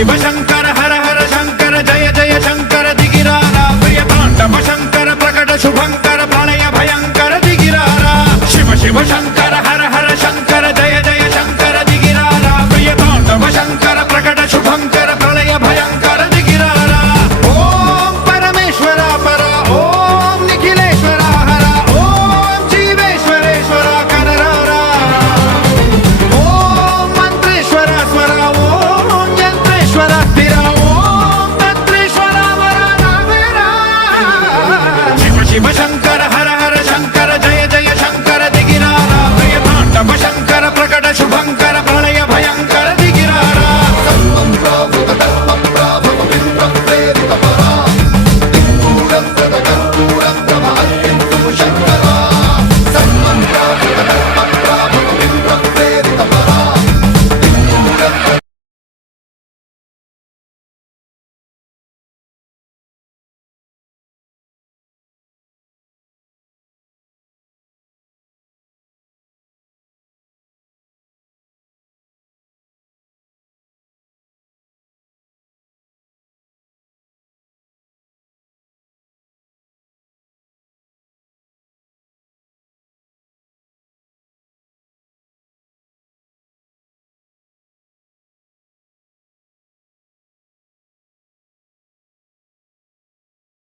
शिव शंकर हर हर शंकर जय जय शंकर दिगिरारा प्रिय तांडव शंकर प्रकट शुभंकर प्रलय भयंकर दिगिरारा शिव शिव शंकर